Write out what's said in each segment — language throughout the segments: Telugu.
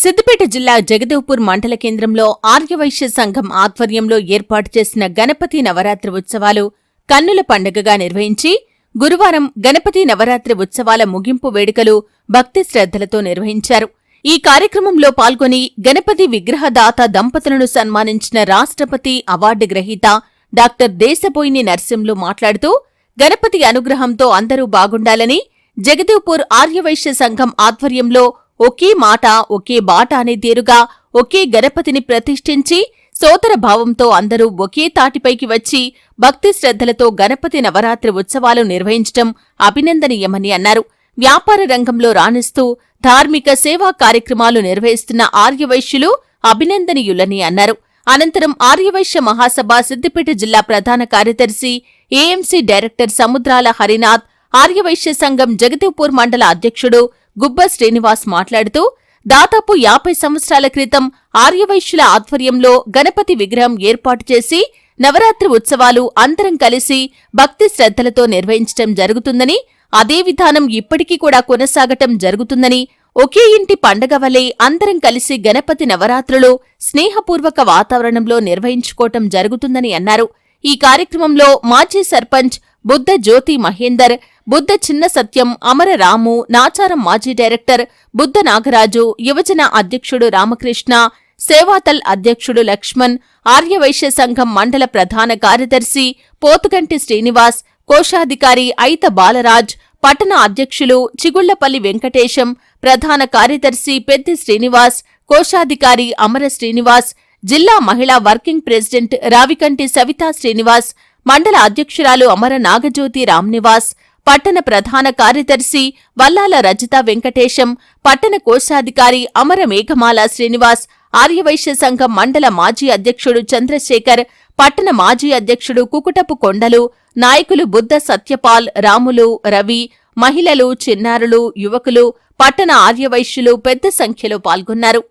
సిద్దిపేట జిల్లా జగదేవ్పూర్ మండల కేంద్రంలో ఆర్యవైశ్య సంఘం ఆధ్వర్యంలో ఏర్పాటు చేసిన గణపతి నవరాత్రి ఉత్సవాలు కన్నుల పండుగగా నిర్వహించి గురువారం గణపతి నవరాత్రి ఉత్సవాల ముగింపు వేడుకలు భక్తి శ్రద్ధలతో నిర్వహించారు. ఈ కార్యక్రమంలో పాల్గొని గణపతి విగ్రహదాత దంపతులను సన్మానించిన రాష్ట్రపతి అవార్డు గ్రహీత డాక్టర్ దేశబోయిని నర్సింలు మాట్లాడుతూ గణపతి అనుగ్రహంతో అందరూ బాగుండాలని, జగదేవ్పూర్ ఆర్యవైశ్య సంఘం ఆధ్వర్యంలో ఒకే మాట ఒకే బాట అనే తీరుగా ఒకే గణపతిని ప్రతిష్ఠించి సోదర భావంతో అందరూ ఒకే తాటిపైకి వచ్చి భక్తి శ్రద్ధలతో గణపతి నవరాత్రి ఉత్సవాలు నిర్వహించడం అభినందనీయమని అన్నారు. వ్యాపార రంగంలో రాణిస్తూ ధార్మిక సేవా కార్యక్రమాలు నిర్వహిస్తున్న ఆర్యవైశ్యులు అభినందనీయులని అన్నారు. అనంతరం ఆర్యవైశ్య మహాసభ సిద్దిపేట జిల్లా ప్రధాన కార్యదర్శి ఏఎంసీ డైరెక్టర్ సముద్రాల హరినాథ్, ఆర్యవైశ్య సంఘం జగదేవ్పూర్ మండల అధ్యక్షుడు గుబ్బ శ్రీనివాస్ మాట్లాడుతూ దాదాపు 50 సంవత్సరాల క్రితం ఆర్యవైశ్యుల ఆధ్వర్యంలో గణపతి విగ్రహం ఏర్పాటు చేసి నవరాత్రి ఉత్సవాలు అందరం కలిసి భక్తి శ్రద్ధలతో నిర్వహించటం జరుగుతుందని, అదే విధానం ఇప్పటికీ కూడా కొనసాగటం జరుగుతుందని, ఒకే ఇంటి పండగ వలె అందరం కలిసి గణపతి నవరాత్రులు స్నేహపూర్వక వాతావరణంలో నిర్వహించుకోవటం జరుగుతుందని అన్నారు. ఈ కార్యక్రమంలో మాజీ సర్పంచ్ బుద్ధ జ్యోతి మహేందర్, బుద్ధ చిన్న సత్యం, అమర రాము, నాచారం మాజీ డైరెక్టర్ బుద్ధ నాగరాజు, యువజన అధ్యక్షుడు రామకృష్ణ, సేవాతల్ అధ్యక్షుడు లక్ష్మణ్, ఆర్యవైశ్య సంఘం మండల ప్రధాన కార్యదర్శి పోతుగంటి శ్రీనివాస్, కోశాధికారి ఐత బాలరాజ్, పట్టణ అధ్యక్షులు చిగుళ్లపల్లి వెంకటేశం, ప్రధాన కార్యదర్శి పెద్ది శ్రీనివాస్, కోశాధికారి అమర శ్రీనివాస్, జిల్లా మహిళా వర్కింగ్ ప్రెసిడెంట్ రావికంటి సవితా శ్రీనివాస్, మండల అధ్యక్షురాలు అమర నాగజ్యోతి రామ్నివాస్, పట్టణ ప్రధాన కార్యదర్శి వల్లాల రజిత వెంకటేశం, పట్టణ కోశాధికారి అమర మేఘమాల శ్రీనివాస్, ఆర్యవైశ్య సంఘం మండల మాజీ అధ్యక్షుడు చంద్రశేఖర్, పట్టణ మాజీ అధ్యక్షుడు కుకుటపు కొండలు, నాయకులు బుద్ధ సత్యపాల్, రాములు, రవి, మహిళలు, చిన్నారులు, యువకులు, పట్టణ ఆర్యవైశ్యులు పెద్ద సంఖ్యలో పాల్గొన్నారు.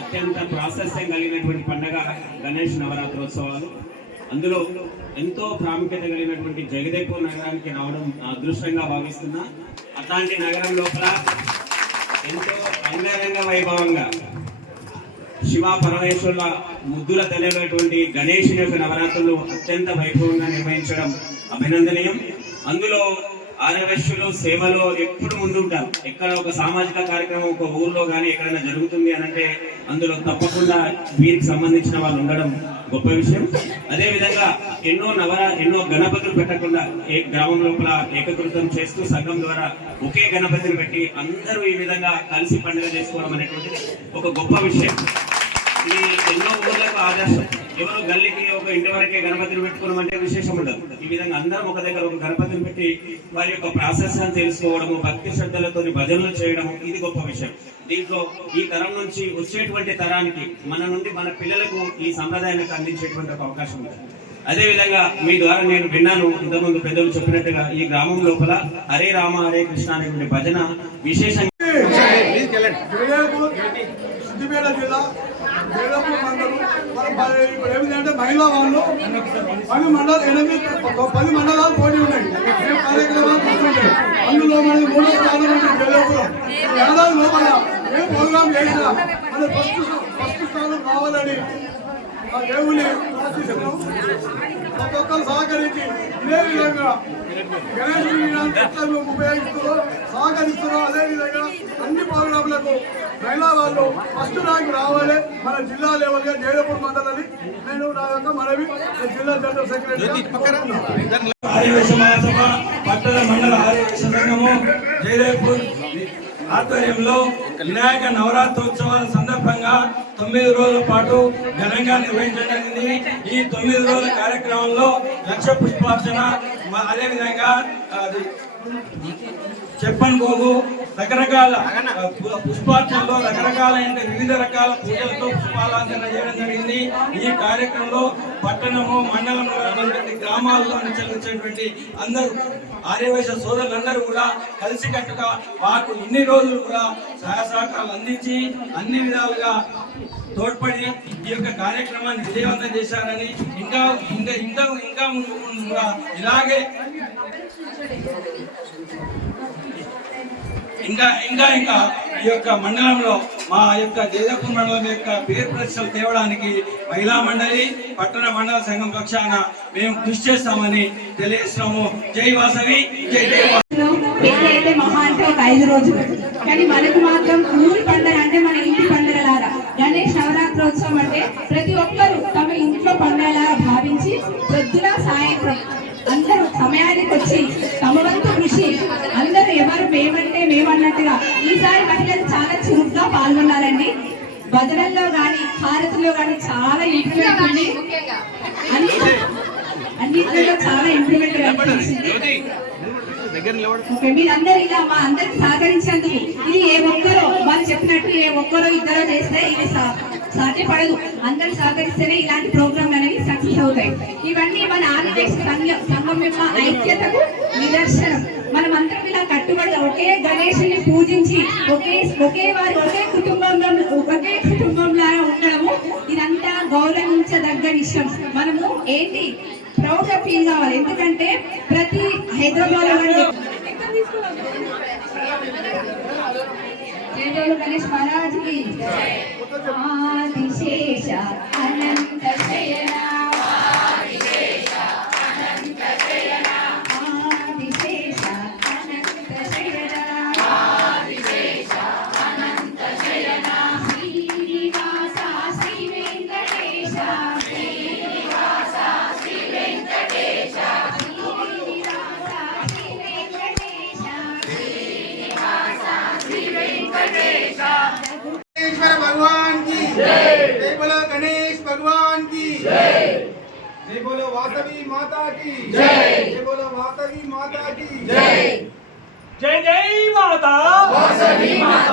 అత్యంత ప్రాశస్త్యం కలిగినటువంటి పండుగ గణేష్ నవరాత్రోత్సవాలు. అందులో ఎంతో ప్రాముఖ్యత కలిగినటువంటి జగదేవ్పూర్ నగరానికి రావడం అదృష్టంగా భావిస్తున్నా. అట్లాంటి నగరం లోపల ఎంతో అంగరంగ వైభవంగా శివ పరమేశ్వరుల ముద్దుల తెలియనటువంటి గణేషుని యొక్క నవరాత్రులు అత్యంత వైభవంగా నిర్వహించడం అభినందనీయం. అందులో ఆర్యవైశ్యులు సేవలో ఎప్పుడు ముందుంటారు. ఎక్కడ ఒక సామాజిక కార్యక్రమం ఒక ఊర్లో కానీ ఎక్కడైనా జరుగుతుంది అనంటే అందులో తప్పకుండా వీరికి సంబంధించిన వాళ్ళు ఉండడం గొప్ప విషయం. అదేవిధంగా ఎన్నో గణపతులు పెట్టకుండా గ్రామం లోపల ఏకీకృతం చేస్తూ సంఘం ద్వారా ఒకే గణపతిని పెట్టి అందరూ ఈ విధంగా కలిసి పండుగ చేసుకోవడం అనేటువంటిది ఒక గొప్ప విషయం. ఈ ఎన్నో ఊర్లకు ఆదర్శం. ఎవరు గల్లీకి ఒక ఇంటి వరకే గణపతిని పెట్టుకోవడం అంటే విశేషం ఉండదు. ఈ విధంగా అందరం ఒక దగ్గర ఒక గణపతిని పెట్టి వారి యొక్క ప్రాసెస్లను తెలుసుకోవడము, భక్తి శ్రద్ధలతో భజనలు చేయడము, ఇది గొప్ప విషయం. దీంట్లో ఈ తరం నుంచి వచ్చేటువంటి తరానికి మన నుండి మన పిల్లలకు ఈ సంప్రదాయానికి అందించేటువంటి ఒక అవకాశం ఉంది. అదేవిధంగా మీ ద్వారా నేను విన్నాను, ఇంతకుముందు పెద్దలు చెప్పినట్టుగా ఈ గ్రామం లోపల హరే రామ హరే కృష్ణ అనేటువంటి భజన విశేషంగా ఏమిటంటే మహిళా వాళ్ళు 10 మండలాలు పోటీ ఉన్నాయి. కార్యక్రమాలు చూస్తుంటే అందులో మనకి 3వ స్థానం ఏడాది లోపల ఏం ప్రోగ్రాం చేసినా మన ఫస్ట్ స్థానం కావాలని ఆ దేవుని ఆశిస్తున్నాం. ప్రతి ఒక్కరు సహకరించి ఇదే విధంగా గణేశుని ఉపయోగిస్తూ సహకరిస్తున్నాం. అదేవిధంగా అన్ని ప్రోగ్రాంలకు మహిళా వాళ్ళు ఫస్ట్ ర్యాంక్ రావాలి మన జిల్లా లెవెల్గా జగదేవ్పూర్ మండలని నేను నా యొక్క మనవి జిల్లా జనరల్ సెక్రటరీ పట్టణ మండల ఆర్యవైశ్య సంఘము జగదేవ్పూర్ ఆధ్వర్యంలో వినాయక నవరాత్రోత్సవాల సందర్భంగా 9 రోజుల పాటు ఘనంగా నిర్వహించడం జరిగింది. ఈ 9 రోజుల కార్యక్రమంలో లక్ష పుష్పార్చన, అదేవిధంగా చెప్పని పోగు, రకరకాల పుష్పార్చనలో రకరకాలైన వివిధ రకాల పూజలతో పుష్పాలంకరణ చేయడం జరిగింది. ఈ కార్యక్రమంలో పట్టణము, మండలంలో ఉన్నటువంటి గ్రామాల్లో వచ్చేటువంటి అందరూ ఆర్యవైశ్య సోదరులందరూ కూడా కలిసికట్టుగా మాకు ఇన్ని రోజులు కూడా సహాయ సహకారాలు అందించి అన్ని విధాలుగా తోడ్పడి ఈ యొక్క కార్యక్రమాన్ని విజయవంతం చేశారని, ఇంకా ఇంకా ఇంకా ఇంకా ముందు కూడా ఇలాగే ఇంకా ఇంకా ఇంకా ఈ యొక్క మండలంలో మా యొక్క జయదేపూర్ మండలం యొక్క పేరు ప్రతిష్టలు తేవడానికి మహిళా మండలి పట్టణ మండల సంఘం పక్షాన మేము కృషి చేస్తామని తెలియజేస్తున్నాము. జై వాసవి, జై అయితే మహా అంటే ఒక 5 రోజులు, కానీ మనకు మాత్రం ఊరి పండుగ అంటే మన ఇంటి పండుగలాగా. గణేష్ నవరాత్రోత్సవం అంటే ప్రతి ఒక్కరు తమ ఇంట్లో పండుగలాగా భావించి పొద్దున సాయంత్రం అందరూ సమయానికి వచ్చి తమ వంతు కృషి అందరూ ఎవరు మేమంటే మేమన్నట్టుగా ఈసారి మహిళలు చాలా చురుగ్గా పాల్గొన్నారండి. భజనల్లో కానీ హారతిలో కానీ చాలా ఇంప్రూవ్మెంట్ ఉంది. అన్నింటిలో చాలా ఇంప్రూవ్మెంట్ కనిపించింది. మీరందరూ ఇలా మా అందరికి సహకరించేందుకు ఇది ఏ ఒక్కరో వాళ్ళు చెప్పినట్టు ఏ ఒక్కరో ఇద్దరో చేస్తే ఇది సాధ్యపడదు. అందరూ సహకరిస్తేనే ఇలాంటి ప్రోగ్రాంలు అనేవి సక్సెస్ అవుతాయి. ఇవన్నీ మన ఆదివాసీ సంఘం యొక్క ఐక్యతకు నిదర్శనం. మనం అందరం ఇలా కట్టుబడి ఒకే గణేశుని పూజించి ఒకే కుటుంబంలాగా ఉండడము ఇదంతా గౌరవించదగ్గ విషయం. మనము ఏంటి ప్రౌడ్ గా ఫీల్ కావాలి. ఎందుకంటే ప్రతి హైదరాబాద్ గణేష్ మహారాజ్ కి ఆదిశేష అనంత శయన ఆదిశేష అనంత శయన ఆదిశేష అనంత శయన ఆదిశేష అనంత శయన శ్రీనివాస శ్రీ వెంకటేశ శ్రీనివాస శ్రీ వెంకటేశ శ్రీనివాస శ్రీ వెంకటేశ శ్రీనివాస శ్రీ వెంకటేశ गणेश्वर भगवान की जय। जय बोलो गणेश भगवान की जय। जय बोलो वासवी माता की जय। जय बोलो वासवी माता की जय। జై జై మాతా వాసవి మాత